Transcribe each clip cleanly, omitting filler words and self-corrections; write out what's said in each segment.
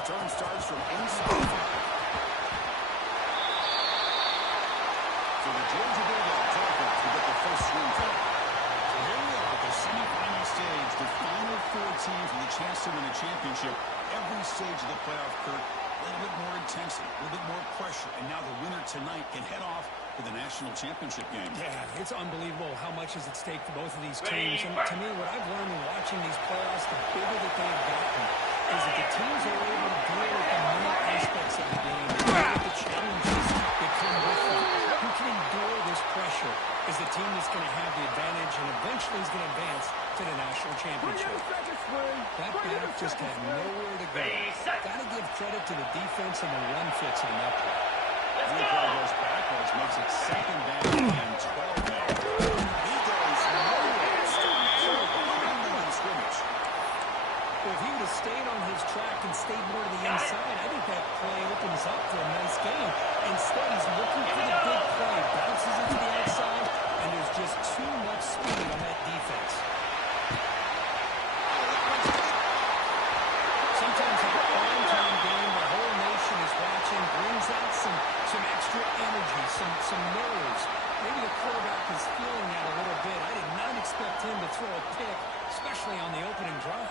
Return starts from inside. So the Georgia Bulldogs offense will get the first swing today. So here we are at the semifinal stage, the final four teams with a chance to win a championship. Every stage of the playoff, Kurt, a little bit more intensity, a little bit more pressure, and now the winner tonight can head off to the national championship game. Yeah, it's unbelievable how much is at stake for both of these teams. And to me, what I've learned in watching these playoffs, the bigger that they've gotten, is that the teams are able to deal with the many aspects of the game, and deal with the challenges that come with them. Who can endure this pressure is the team that's going to have the advantage and eventually is going to advance to the national championship. That back just had nowhere to go. Got to give credit to the defense and the run fits on that play. The play goes backwards, makes it second down and 12 now. He goes nowhere. Still behind the line of scrimmage. Well, if he would have stayed on his track and stayed more to the inside, I think that play opens up for a nice game. Instead, he's looking for the big play, bounces into the outside, and there's just too much speed on that defense. Sometimes a prime-time game, the whole nation is watching, brings out some extra energy, some nerves. Maybe the quarterback is feeling that a little bit. I did not expect him to throw a pick, especially on the opening drive.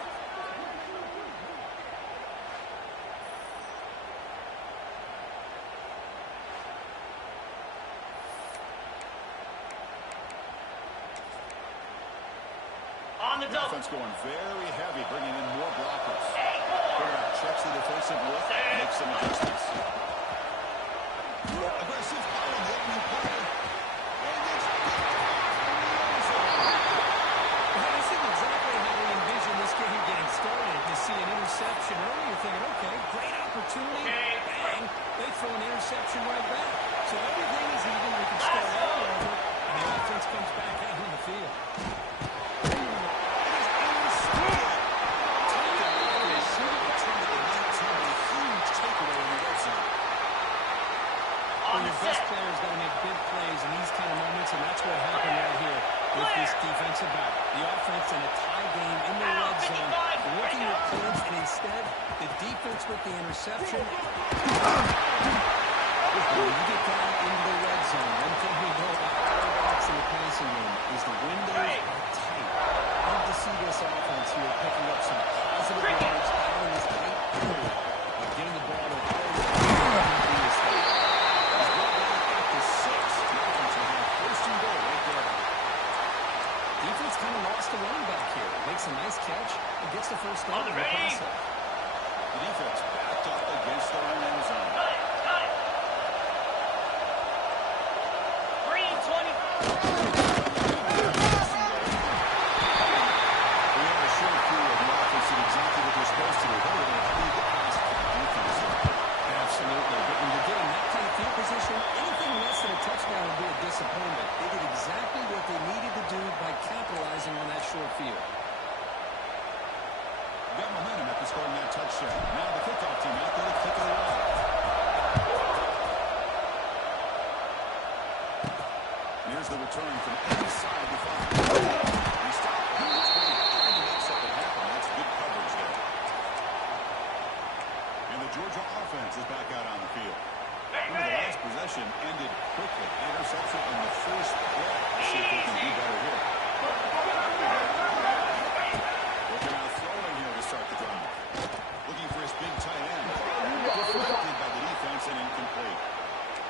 The offense going very heavy, bringing in more blockers. Quarterback checks the defensive look, makes some adjustments. Aggressive out of the opening play. This is exactly how we envision this game getting started. You see an interception early, you're thinking, okay, great opportunity. Bang, they throw an interception right back. So everything is even. We can start all over, and the offense comes back out on the field. Your best players got to make big plays in these kind of moments, and that's what happened right here with this defensive back. The offense in a tie game in the red zone, looking at points, and instead, the defense with the interception. When you get down into the red zone, one thing we know about quarterbacks in the passing game is the windows are tight. Love to see this offense here picking up some positive yards out in this tight period by getting the ball to kind of lost the running back here. Makes a nice catch and gets the first down in the process. The defense backed up against their own end zone. Green 20. We have a short period of the offense did exactly what they're supposed to do. They were going to feed the pass to the defense here. Absolutely. But when you're given that kind of field position, anything less than a touchdown would be a disappointment. They did exactly what they needed to do by capitalizing on that short field. Got momentum after scoring that touchdown. Now the kickoff team out there to kick it away. Here's the return from inside the 5. He stopped. Trying to make something happen. That's good coverage there. And the Georgia offense is back out on the field. Remember, the last possession ended quickly. Interception on the first play. Let's see if they can do better here. Looking out throwing here to start the drive. Looking for his big tight end. Deflected by the defense and incomplete.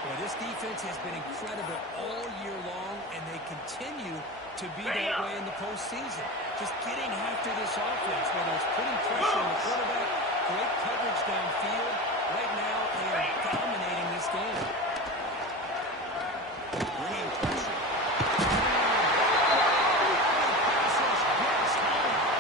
Well, this defense has been incredible all year long, and they continue to be that way in the postseason. Just getting after this offense, whether it's putting pressure on the quarterback, great coverage downfield. Right now, they are dominating this game. Bringing pressure. A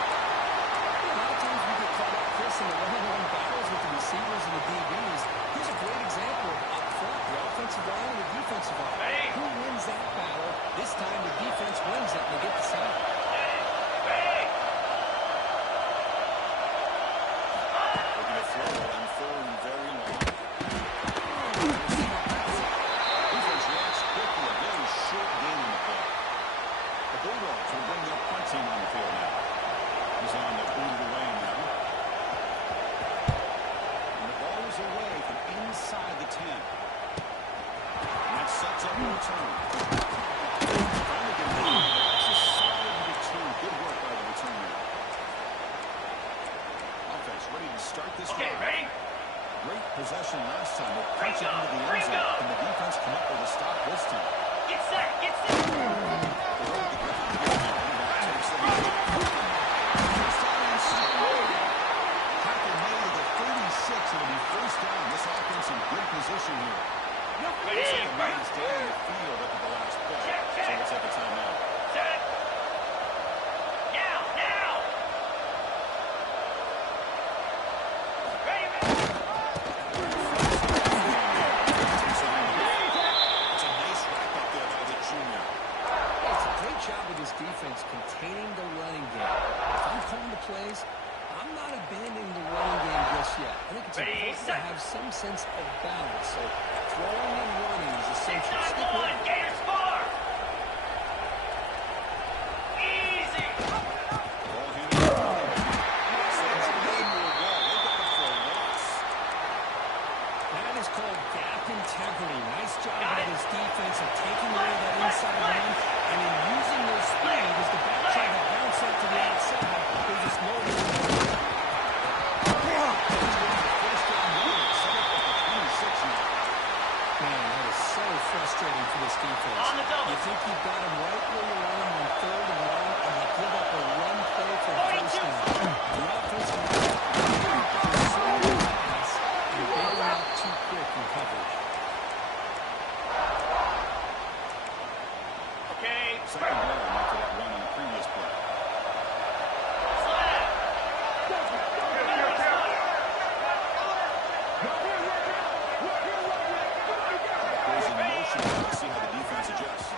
lot of times we get caught up, Chris, in the one-on-one battles with the receivers and the DBs. Here's a great example up front, the offensive line and the defensive line. Who wins that battle? This time the defense wins it and they get the sack. Looking to throw on 4 time. Great possession last time. They punch it into the end zone, and the defense come up with a stop this time. Get set, get set. It'll be first down. This offense in good position here. Looks like a man staying in the field up at the last play. So let's take a timeout. Set. Now. Ready, It's a nice wrap up there by the junior. It's a great job with this defense containing the running game. If I'm calling the plays, I'm not abandoning the running game just yet. I think it's important to have some sense of balance. So throwing and running is essential. Stick with it. Gators far. Easy. Ball handed. That is called gap integrity. Nice job by this defense of taking away that inside run and then using their speed as the back trying to bounce up to the outside. They just know it. Man, that is so frustrating for this defense. On the double. You think you've got him right where you want him on 3rd and long, and you give up a run play for a first down. The offensive line is so fast and bailing out too quick in coverage. Okay. Second down after that run on the previous play. Slap. Goes in motion. Let's see how the defense adjusts.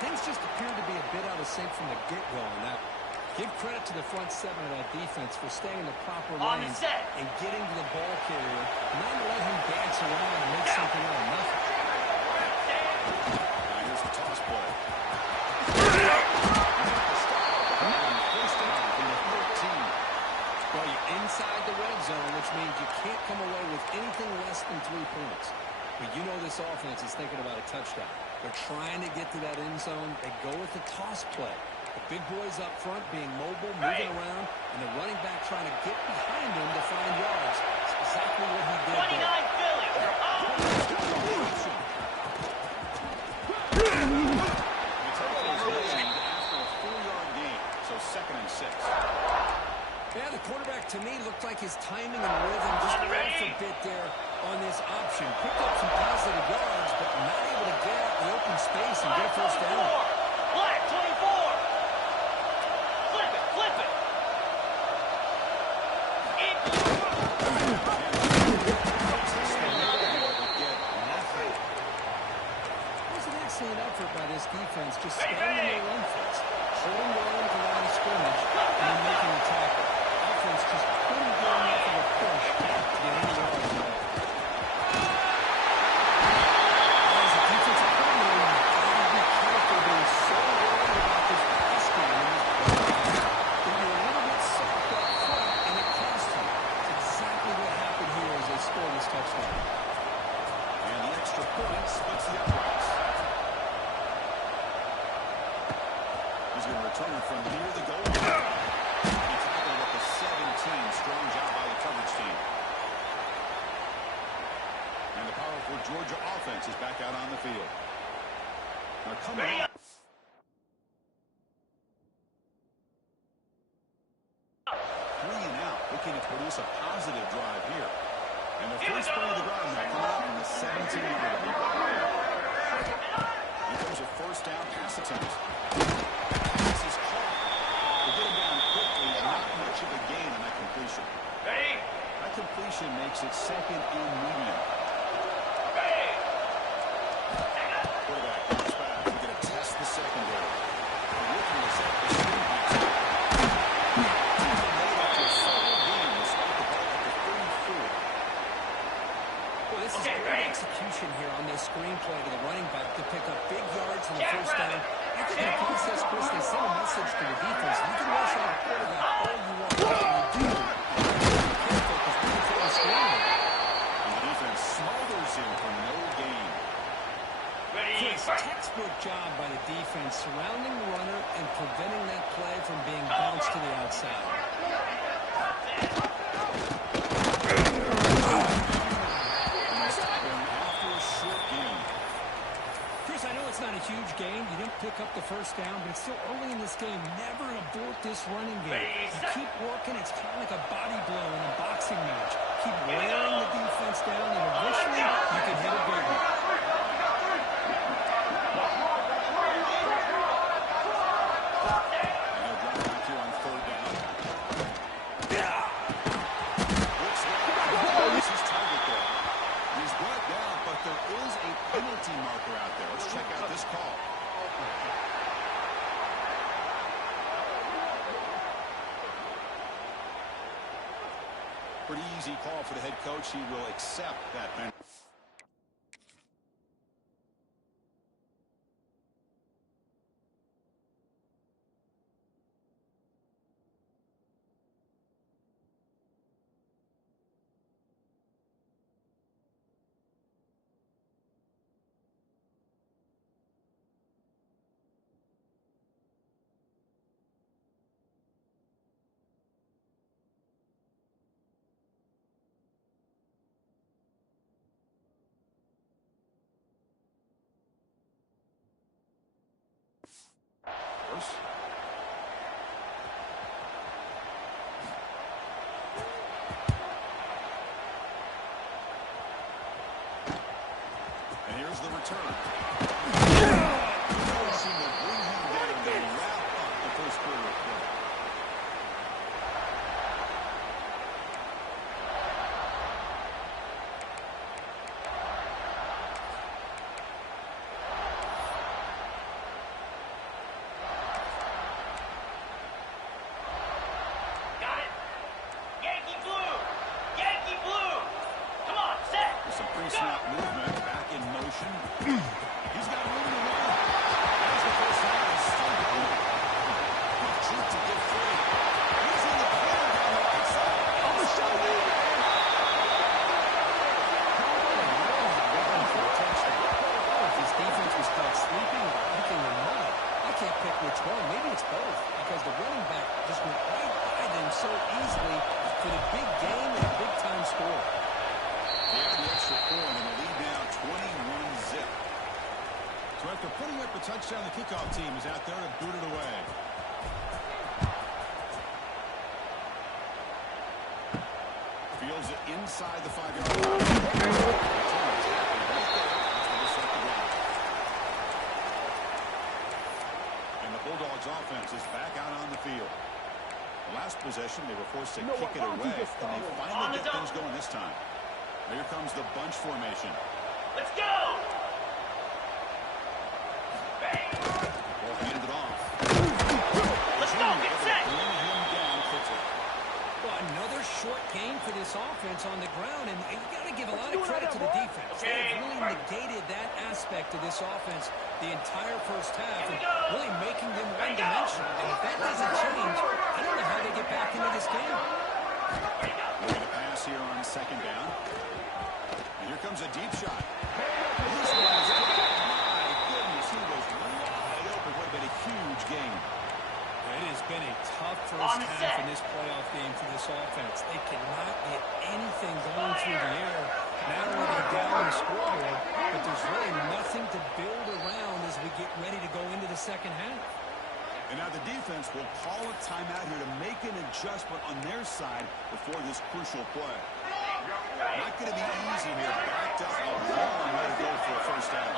Things just appear to be a bit out of sync from the get-go on that. Give credit to the front seven of that defense for staying in the proper On the lanes set. and getting to the ball carrier, not to let him dance around and make something out of nothing. Now here's the toss play. First down from the 14. Well, you're inside the red zone, which means you can't come away with anything less than 3 points. But you know this offense is thinking about a touchdown. They're trying to get to that end zone. They go with the toss play. The big boys up front being mobile, moving around, and the running back trying to get behind him to find yards. It's exactly what he did 29 there. Philly. The tackle is made after a 4-yard gain. So 2nd and 6. Yeah, the quarterback, to me, looked like his timing and rhythm just off a bit there on this option. Picked up some positive yards, but not able to get out in the open space and get a first down. Black 24. Flip it. It was an excellent effort by this defense, just staying in their run fast, holding the line to the line of scrimmage, and then making the tackle. Offense just couldn't get enough of a push to get any yards. As a defensive coordinator, you've got to be careful. They're so worried about this pass game and this play that you're a little bit soft up front, and it cost you. It's exactly what happened here as they scored this touchdown. And the extra point splits the uprights. He's going to return it from near the goal line. He tackled at the 17. Strong job by the coverage team. And the powerful Georgia offense is back out on the field. Now coming up. 3 and out, looking to produce a positive drive here. And the first play of the drive now coming out from the 17-yard line. In terms of first down pass attempts. This is caught. They get him down quickly and not much of a gain on that completion. Ready? That completion makes it 2nd and medium. Ready. Quarterback comes back. He's going to test the secondary. Looking to set the screen pass. Made up to a solid game despite the ball at the 34. Well, this is great execution here on this screenplay to the running back to pick up big yards on the first down. I think in the process, Chris, they send a message to the defense. You can rush on the quarterback all you want. But when you do, be careful because people throw a screen. And the defense outside. After a short game. Chris, I know it's not a huge game. You didn't pick up the first down, but it's still early in this game. Never abort this running game. You keep working. It's kind of like a body blow in a boxing match. Keep wearing the defense down, and eventually you can hit a big one. Penalty marker out there. Let's check out this call. Pretty easy call for the head coach. He will accept that penalty. And here's the return. Seem to bring him down and wrap up the first quarter of play. Snap movement, back in motion. He's got room to run. There's the first down. He's still going. Quick trip to get free. He's in the corner down the right side. On the shot. If his defense was caught sleeping or picking their mind, I can't pick which one. Maybe it's both, because the running back just went right by them so easily for the big game and a big-time score. They have the extra point, and the lead now 21-zip. So after putting up a touchdown, the kickoff team is out there to boot it away. Fields it inside the 5-yard line. And the Bulldogs offense is back out on the field. The last possession, they were forced to kick it away. Can they finally get things going this time? Here comes the bunch formation. Let's go! Bang! Well, handed off. Let's go! Get set! Bring him down quickly. Well, another short game for this offense on the ground, and you got to give a lot of credit to the defense. Okay. They've really negated that aspect of this offense the entire first half, and really making them one-dimensional. And if that doesn't change, I don't know how they get back into this game. Looking to pass here on second down. Here comes a deep shot. This one is good. My goodness, he was wide open. Would have been a huge game. It has been a tough first half in this playoff game for this offense. They cannot get anything going through the air. Not only are they down the scoreboard, but there's really nothing to build around as we get ready to go into the second half. And now the defense will call a timeout here to make an adjustment on their side before this crucial play. Not going to be easy here. Backed up a long way to go for a first down.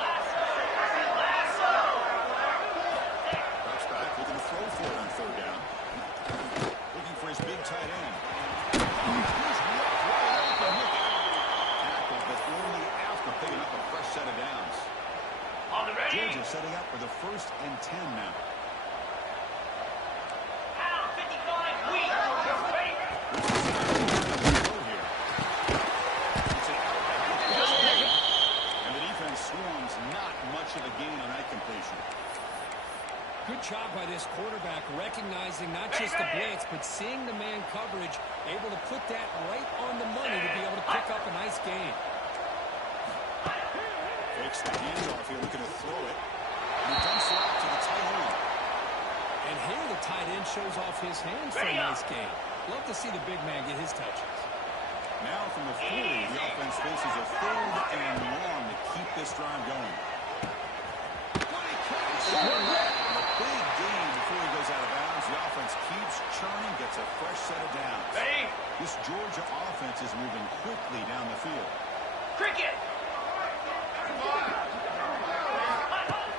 Drops back, looking to throw for it on third down. Looking for his big tight end. He's right open. Tackle, but only after picking up a fresh set of downs. On the ready. Georgia setting up for the 1st and 10 now. Pound 55 weak. Ready. Swarms, not much of a gain on that completion. Good job by this quarterback, recognizing not just the blitz, but seeing the man coverage, able to put that right on the money to be able to pick up a nice gain. Fakes the handoff here, looking to throw it. And he dumps it out to the tight end. And here the tight end shows off his hands for a nice game. Love to see the big man get his touches. Now from the 40, the offense faces a 3rd and long to keep this drive going. A big gain before he goes out of bounds. The offense keeps churning, gets a fresh set of downs. Ready? This Georgia offense is moving quickly down the field. Cricket.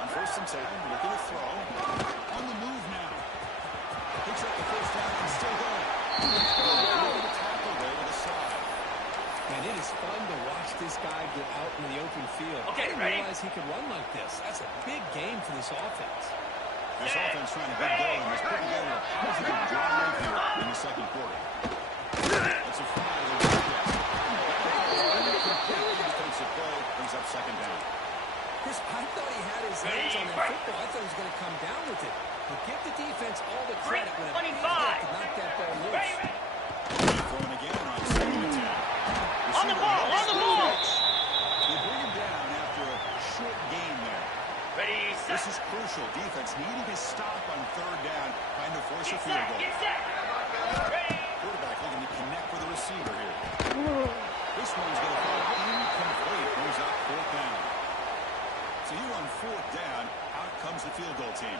On 1st and 10, looking to throw. On the move now. Picks up the first down and still going. The tackle there to the side. And it is fun to watch this guy get out in the open field. Okay, I didn't ready? realize he could run like this. That's a big game for this offense. This offense trying to get going. Has put together a positive drive here in the 2nd quarter. That's a fly to the right. Incomplete defensive play brings up 2nd down. Chris, I thought he had his hands on that football. I thought he was going to come down with it. But give the defense all the credit when a big hit to knock that ball loose. Throwing again on 2nd and 10. On the ball, on the ball. They bring him down after a short gain there. Ready, set. This is crucial. Defense needing a stop on 3rd down, trying to force a Get field set, goal. get set. Ready. Quarterback looking to connect with the receiver here. This one's going to fall incomplete. Brings up 4th down. So here on 4th down, out comes the field goal team.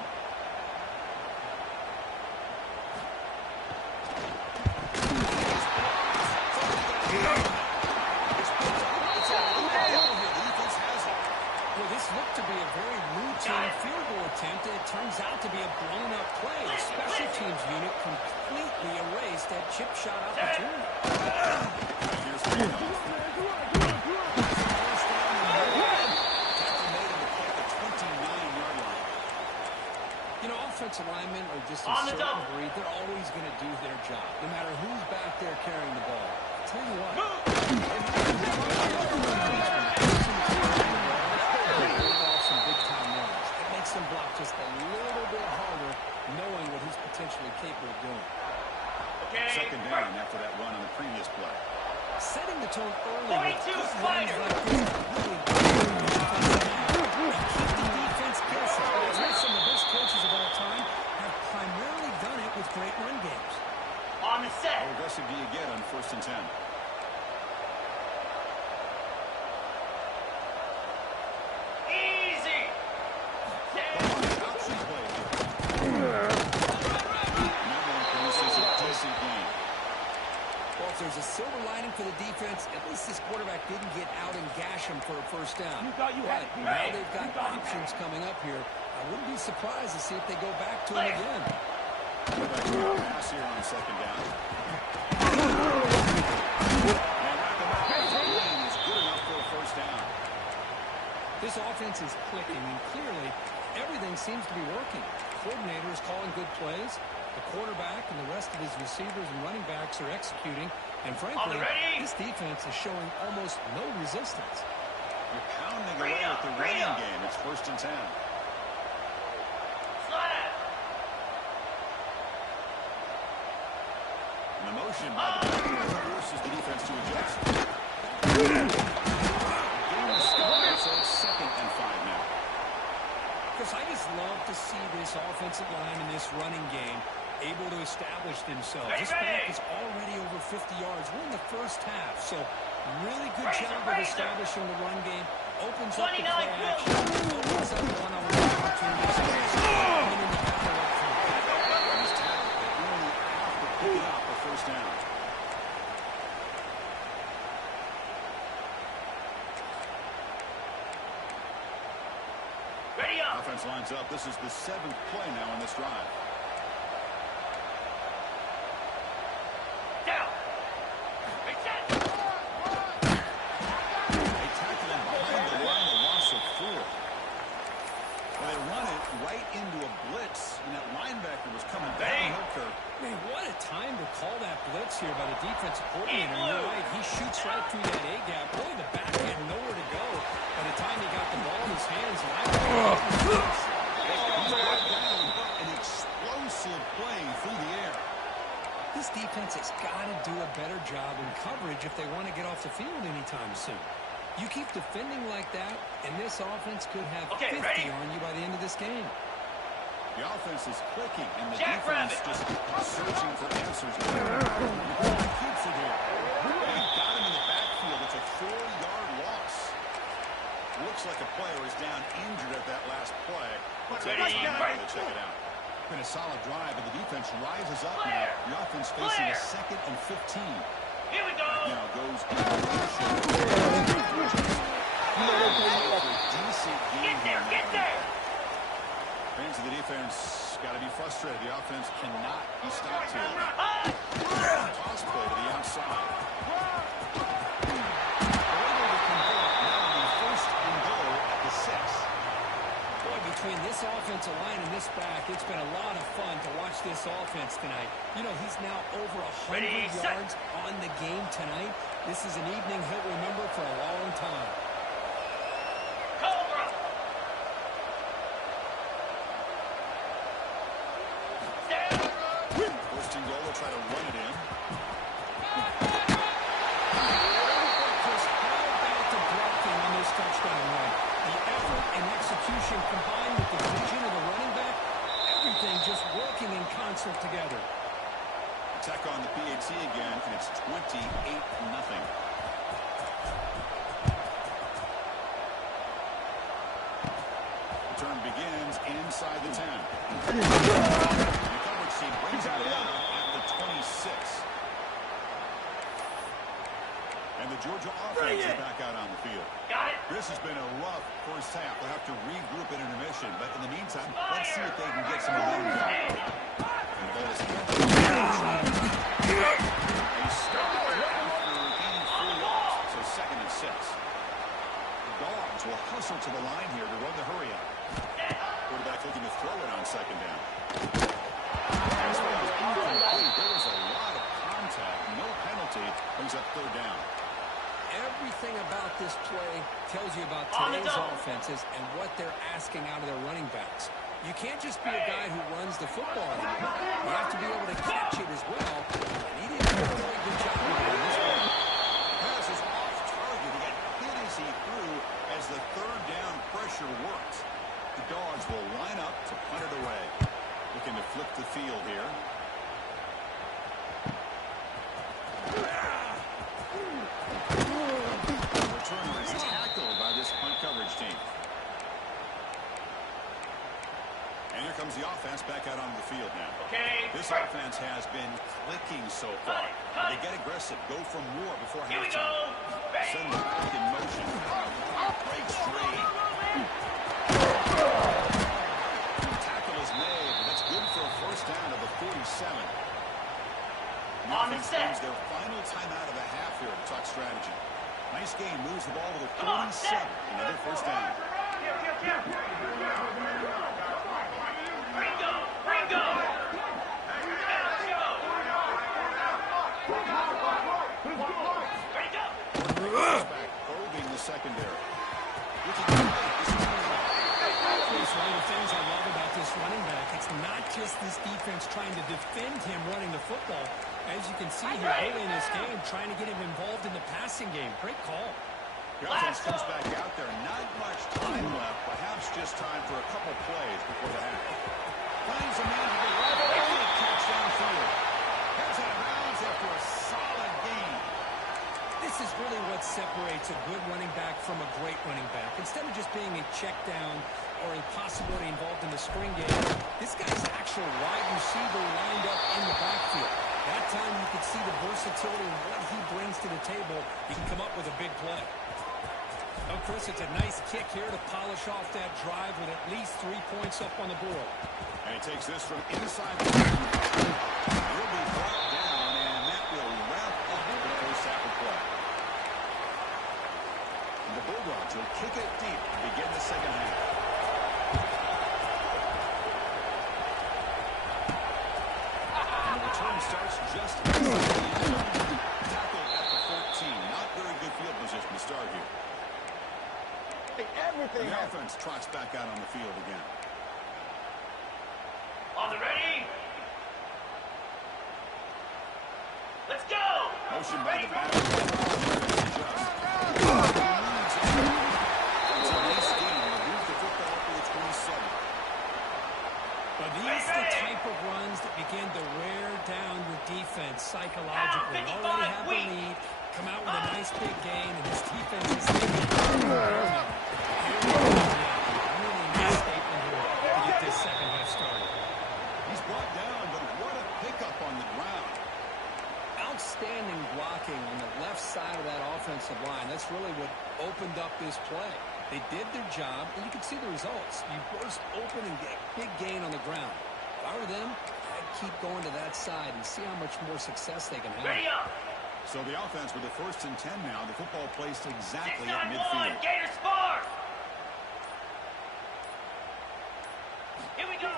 Well, this looked to be a very routine field goal attempt, and it turns out to be a blown-up play. The special teams unit completely erased that chip shot opportunity. Here's the handoff. Tackle made him at the 29-yard line. You know, offensive linemen are just a On the certain double. breed. They're always going to do their job, no matter who's back there carrying the ball. I'll tell you what. Some big-time runs. It makes them block just a little bit harder, knowing what he's potentially capable of doing. Okay. 2nd down after that run on the previous play. Setting the tone early with 42 good runs Spider. like this really keep the defense guessing. Some of the best coaches of all time have primarily done it with great run games. On the set. How aggressive do you get on 1st and 10? Easy. Option play. Another one produces a decent gain. Well, if there's a silver lining for the defense, at least this quarterback didn't get out and gash him for a 1st down. But now they've got options coming up here. I wouldn't be surprised to see if they go back to him again. Quarterback to a pass here on 2nd down. And at the back, the gain is good enough for a 1st down. This offense is clicking, and clearly everything seems to be working. Coordinator is calling good plays. The quarterback and the rest of his receivers and running backs are executing. And frankly, this defense is showing almost no resistance. You're pounding away with the running game. It's 1st and 10. Slide. And the motion by the back forces the defense to adjust. Game is started, so it's 2nd and 5 now. Chris, I just love to see this offensive line in this running game able to establish themselves. This back is already over 50 yards. We're in the 1st half, so really good job of establishing the run game. Opens up the play action. Opens up one-on-one opportunities. He's tackled. They only have to pick it up for 1st down. Ready up. Offense lines up. This is the 7th play now on this drive. Down. Ready, set. They tackle him behind the line, a loss of 4. Well, they run it right into a blitz, and that linebacker was coming downhill curve. Man, what a time to call that blitz here by the defensive coordinator. You're right, he shoots right through that A-gap. Really, the back had nowhere to go. By the time he got the ball in his hands, An explosive play through the air. this defense has got to do a better job in coverage if they want to get off the field anytime soon. You keep defending like that, and this offense could have 50 on you by the end of this game. The offense is clicking, and the Jackrabbit. defense just searching for answers. He keeps it here. They got him in the backfield. It's a 4-yard loss. Looks like a player is down injured at that last play. Let's check it out. Been a solid drive, and the defense rises up now. The offense facing a 2nd and 15. Here we go. Now goes in decent game here. Get there. Fans of the defense got to be frustrated. The offense cannot be stopped here. Toss play to the outside. Able to convert now on 1st and goal at the 6. Boy, between this offensive line and this back, it's been a lot of fun to watch this offense tonight. You know, he's now over 100 yards on the game tonight. This is an evening he'll remember for a long time. Cobra. First and goal, will try to run it in. Just how about the blocking on this touchdown run? The effort and execution combined with the vision of the running back, everything just working in concert together. Attack on the PAT again, and it's 28-0. Return begins inside the 10. The coverage team brings it down at the 26. And the Georgia offense is back out on the field. Got it. This has been a rough first half. They'll have to regroup at intermission. But in the meantime, let's see if they can get some momentum going. And the ball is they start after gaining 4 yards. So 2nd and 6. The Dogs will hustle to the line here to run the hurry up. Quarterback looking to throw it on 2nd down. This one was incomplete. There was a lot of contact. No penalty. Brings up 3rd down. Everything about this play tells you about today's offenses and what they're asking out of their running backs. You can't just be a guy who runs the football anymore. You have to be able to catch it as well. And he didn't do a very good job of it in this one. Pass is off target. He got hit as he threw as the 3rd down pressure worked. The Dogs will line up to punt it away. Looking to flip the field here. Returner is tackled by this punt coverage team. And here comes the offense back out onto the field now. Okay. This offense has been clicking so far. They get aggressive, go for more before Here we halftime. go. Send them back in motion. Break straight. Tackle is made, but that's good for a 1st down of the 47. The On the offense set. owns their final timeout of the half here to talk strategy. Nice game, moves the ball to the 47. Another 1st down. Ringo. Ringo. Ready go. Back probing the secondary. Looking great. This is It's one of the things I love about this running back. It's not just this defense trying to defend him running the football. As you can see here early in this game, trying to get him involved in the passing game. Great call. The offense comes back out there. Not much time left. Perhaps just time for a couple plays before the half. Finds a man to the right. Great catch downfield. Heads out of bounds after a solid game. This is really what separates a good running back from a great running back. Instead of just being a check down or a possibility involved in the spring game, this guy's actual wide receiver lined up in the backfield. That time you could see the versatility and what he brings to the table. He can come up with a big play. Oh, Chris, it's a nice kick here to polish off that drive with at least 3 points up on the board. And he takes this from inside the 10. He'll be brought down, and that will wrap up the first half of play. And the Bulldogs will kick it deep to begin the second half. And the return starts just inside the end zone. Tackled at the 14. Not very good field position to start here. Everything. The offense trots back out on the field again. On the ready. Let's go. Motion by Ready, the bro. back. It's a nice game. They move the football up to the 27. But of runs that begin to wear down your defense psychologically. Already have the lead, come out with a nice big gain, and this defense is thinking, really nice statement here to get this second half started. He's brought down, but what a pickup on the ground. Outstanding blocking on the left side of that offensive line. That's really what opened up this play. They did their job, and you can see the results. You burst open and get a big gain on the ground. If I were them, I'd keep going to that side and see how much more success they can have. Ready up. So the offense with the 1st and 10 now. The football placed exactly at 6-9-1, midfield. Gator Spar. Here we go.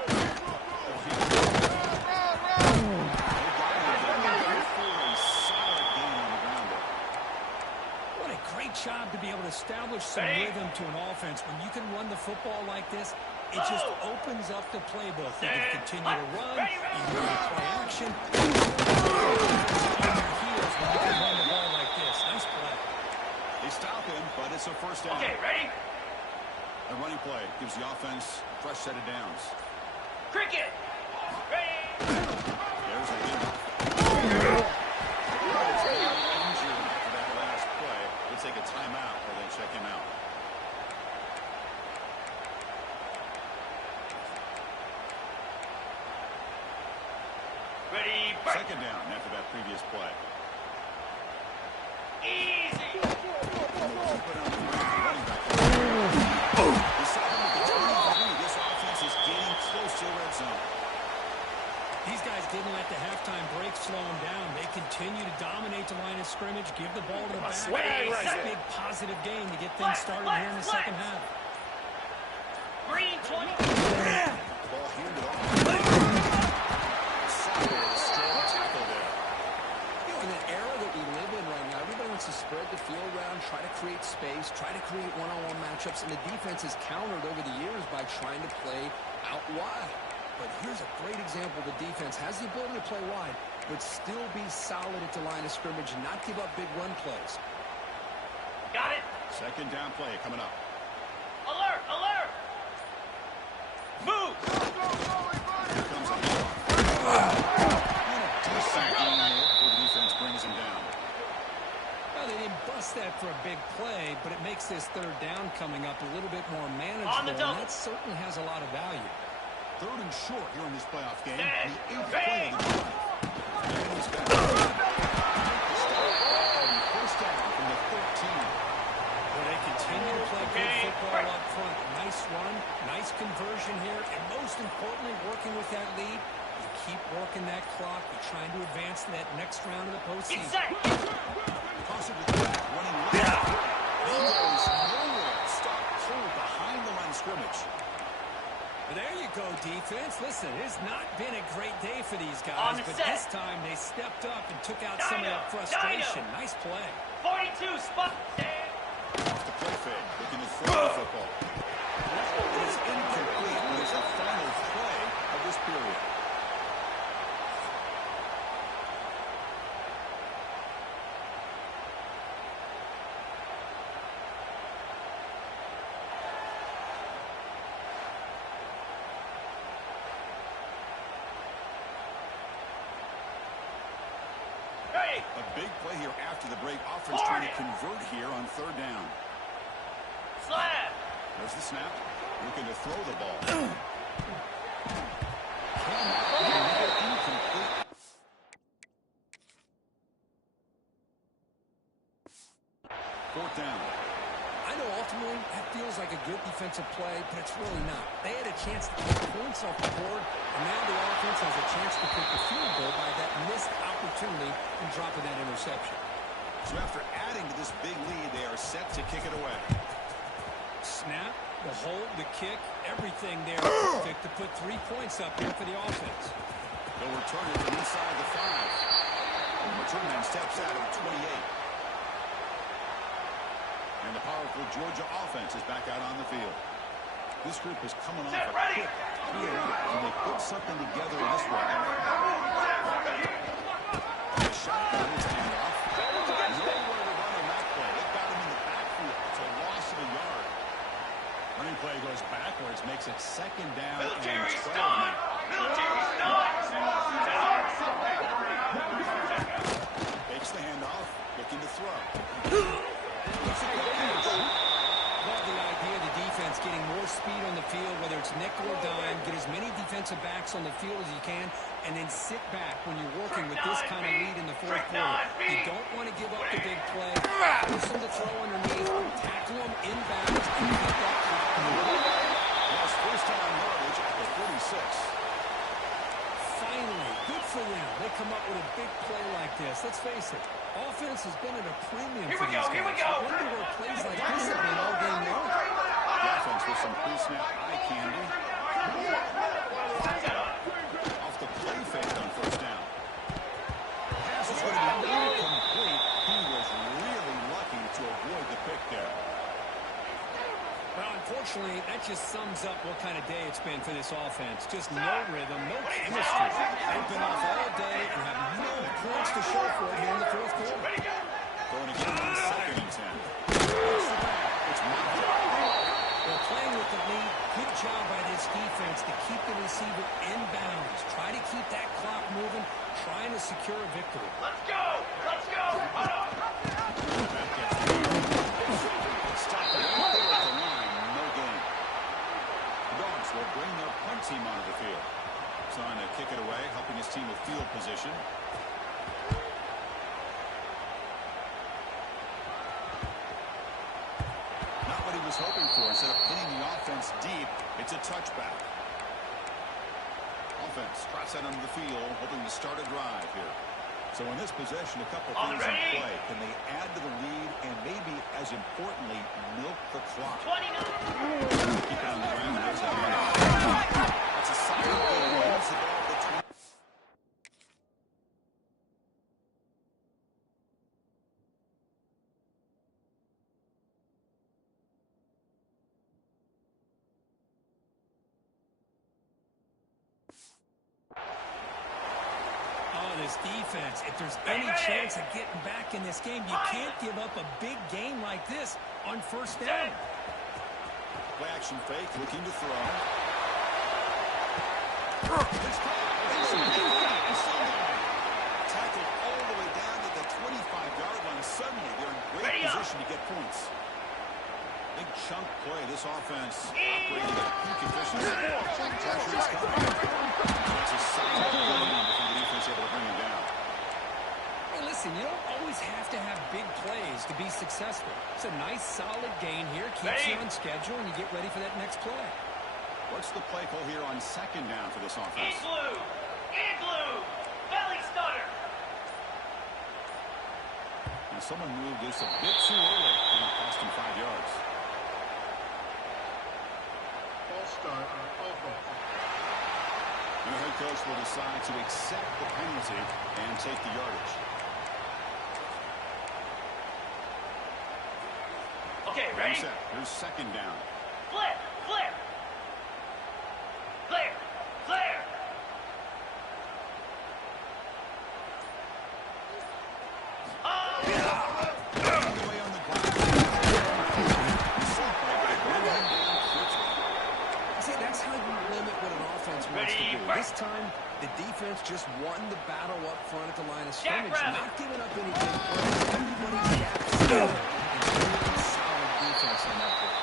What a great job to be able to establish some rhythm to an offense. When you can run the football like this, it just opens up the playbook. They can continue to run, you can play action. On their heels when you can run the ball like this. Nice play. They stop him, but it's a first down. Okay, ready? A running play gives the offense a fresh set of downs. Cricket. Ready. There's a lead. Injured after that last play. We'll take a timeout or then check him out. Ready. Break. Second down after that previous play. Easy. This offense is getting close to the red zone. These guys didn't let the halftime break slow them down. They continue to dominate the line of scrimmage, give the ball to the back. Nice big positive gain to get things started here in the second half. Green 20. The ball handed off. Solid with a strong tackle there. You know, in the era that we live in right now, everybody wants to spread the field around, try to create space, try to create one-on-one matchups, and the defense has countered over the years by trying to play out wide. But here's a great example. The defense has the ability to play wide, but still be solid at the line of scrimmage and not give up big run plays. Got it. Second down play coming up. Alert, alert. Move. Here comes a and a decent game there before the defense brings him down. Well, they didn't bust that for a big play, but it makes this third down coming up a little bit more manageable, and that certainly has a lot of value. Third and short here in this playoff game. Set. The 8th play of the drive. And he's back. First down from the 13. Well, they continue to play good football up front. Nice run, nice conversion here, and most importantly, working with that lead, you keep working that clock. You're trying to advance to that next round of the postseason. Possibly running left. He goes nowhere. Stop cold behind the line of scrimmage. Well, there you go, defense. Listen, it has not been a great day for these guys, but this time they stepped up and took out some of that frustration. Nice play. 42 spot. Off the play fake, looking to throw the football. It is incomplete, but it's the final play of this period. A big play here after the break. Offense trying to convert here on third down. Slap. There's the snap. Looking to throw the ball. Incomplete. Fourth down. I know ultimately that feels like a good defensive play, but it's really not. They had a chance to get points off the board, and now the offense has a chance to kick the field goal by that missed opportunity and dropping that interception. So after adding to this big lead, they are set to kick it away. Snap, the hold, the kick, everything there perfect to put 3 points up here for the offense. They'll return it from inside the 5. And the return man steps out at 28. And the powerful Georgia offense is back out on the field. This group is coming off a quick field, and they put something together in this one. The shotgun is handed off. Nowhere to run on that play. They got him in the backfield. It's a loss of a yard. Running play goes backwards, makes it second down and 12 now. Military stop. field, whether it's nickel or dime, get as many defensive backs on the field as you can, and then sit back when you're working with this kind of lead in the fourth quarter. You don't want to give up the big play. Force them to throw underneath, tackle them inbounds, and keep that clock moving. Yes, first down yardage at the 46. Finally, good for them. They come up with a big play like this. Let's face it, offense has been at a premium for these guys. Here we go. I wonder where plays like this have been all game long. Offense with some pre-snap eye candy. Off the play fake on first down. Pass is going to be incomplete. He was really lucky to avoid the pick there. Well, unfortunately, that just sums up what kind of day it's been for this offense. Just no rhythm, no chemistry. They've been off all day and have no points to show for it here in the fourth quarter. Going again on second and 10. It's Mafia. Well, playing with the lead, good job by this defense to keep the receiver in bounds. Try to keep that clock moving, trying to secure a victory. Let's go. Let's go. Hold on. Stop it right there at the line. No gain. The Dogs will bring their punt team onto the field. Trying to kick it away, helping his team with field position. Not what he was hoping for. Instead of pinning the offense deep, it's a touchback. Offense trots out onto the field, hoping to start a drive here. So in this possession, a couple things in play. Can they add to the lead and maybe, as importantly, milk the clock? 29. Keep it on the ground. There's that one. That's a solid goal. Moves the ball to the 20. This defense, if there's any chance of getting back in this game, you can't give up a big game like this on first down. Play action fake, looking to throw. Tackled all the way down to the 25-yard line. Suddenly, they're in great position to get points. Big chunk play. This offense operating at peak efficiency. Pressure is coming. That's a solid game before the defense able to bring him down. Hey, listen, you don't always have to have big plays to be successful. It's a nice, solid gain here. Keeps you on schedule, and you get ready for that next play. What's the play call here on second down for this offense? Igloo. Igloo. Belly stutter. And someone moved this a bit too early, and it cost him 5 yards. Start on offense. And the head coach will decide to accept the penalty and take the yardage. Okay, ready? Set. Here's second down. Flip. Flip. Flare. Flare. Away on the ground. See, that's how you limit what an offense wants to do. This time, the defense just won the battle up front at the line of scrimmage, not giving up any big plays. Everybody's gaps still. It's really solid defense on that play.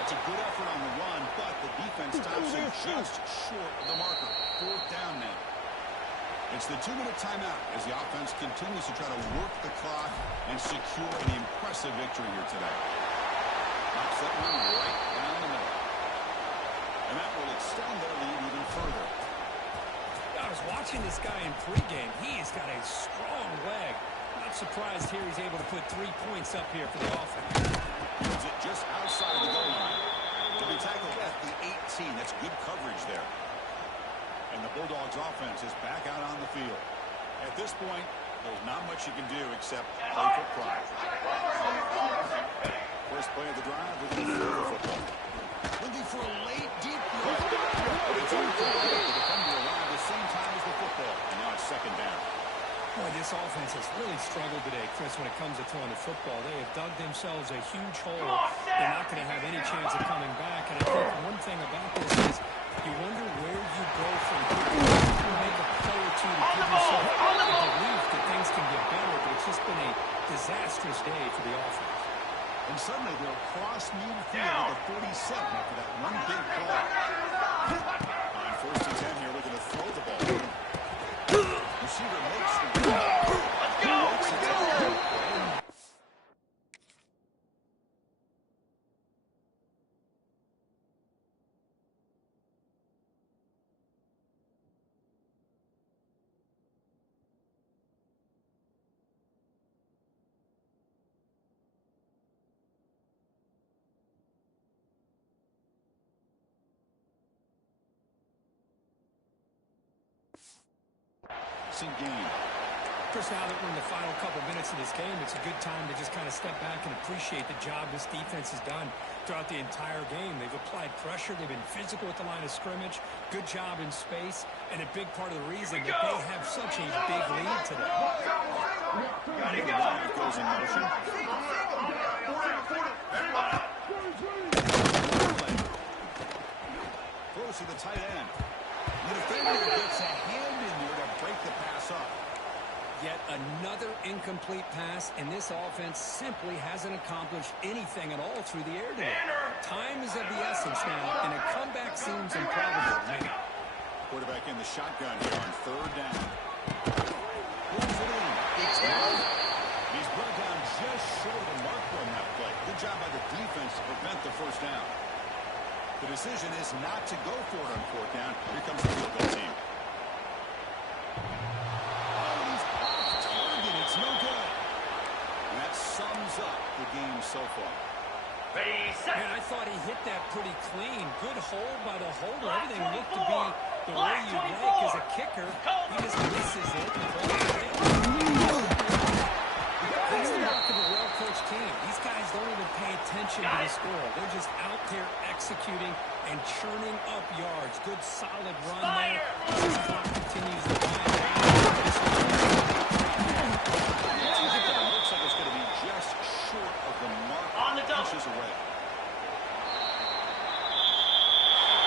That's a good effort on the run, but the defense stops him just short of the marker. Fourth down now. It's the 2-minute timeout as the offense continues to try to work the clock and secure an impressive victory here today. Knocks that one right down the middle. And that will extend their lead even further. I was watching this guy in pregame. He's got a strong leg. Not surprised here he's able to put 3 points up here for the offense. Moves it just outside of the goal line. To be tackled at the 18. That's good coverage there. And the Bulldogs offense is back out on the field. At this point, there's not much you can do except play for pride. First play of the drive, looking for the football. Looking for a late, deep throw. It's incomplete. The defender arrived the same time as the football. And now it's second down. Boy, this offense has really struggled today, Chris, when it comes to throwing the football. They have dug themselves a huge hole. They're not going to have any chance of coming back. And I think one thing about this is you wonder where you go from here. You make a play or two to give yourself a belief that things can get better, but it's just been a disastrous day for the offense. And suddenly they're across midfield at the 47 after that one big play. On 1st and 10 here, looking to throw the ball. Receiver makes the ball. Let's go! Game. Chris, now that we're in the final couple minutes of this game, it's a good time to just kind of step back and appreciate the job this defense has done throughout the entire game. They've applied pressure. They've been physical at the line of scrimmage. Good job in space. And a big part of the reason that they have such a big lead today. Gotta go! Goes in motion. Throws to the tight end. The defender gets a hand in there to break the pass up. Yet another incomplete pass, and this offense simply hasn't accomplished anything at all through the air today. Time is of the essence now, and a comeback seems improbable to me. Quarterback in the shotgun here on 3rd down. Pulls it in. It's out. He's brought down just short of the marker on that play. Good job by the defense to prevent the 1st down. The decision is not to go for it on 4th down. Here comes the field goal team. Oh, he's off target. It's no good. And that sums up the game so far. Ready, set! Man, I thought he hit that pretty clean. Good hold by the holder. Everything looked to be the way you'd like as a kicker. He just misses it. That's the mark of a well-coached team. These guys don't even pay attention to the score. They're just out there executing and churning up yards. Good, solid run there. This clock continues to wind down.